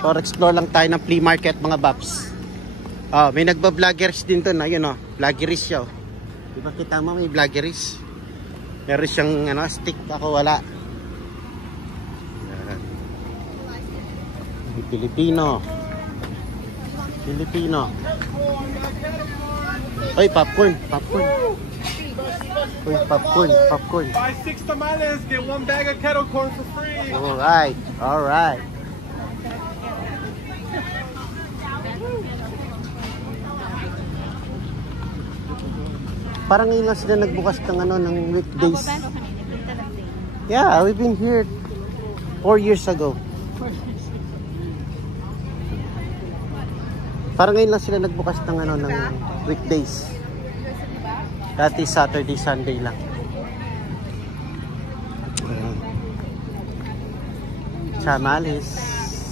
Or explore lang tayo ng flea market mga baps. May nagba-vloggers din to na yun vloggeries siya. Diba kita mo may vloggeries? Meron siyang stick, ako wala. Pilipino. Oy, popcorn. Oy, popcorn. Buy 6 tamales, get 1 bag of kettle corn for free. Alright. Parang ngayon lang sila nagbukas ng weekdays. Yeah, we've been here 4 years ago. Parang ngayon lang sila nagbukas ng weekdays. Dati Saturday, Sunday lang. Tamales.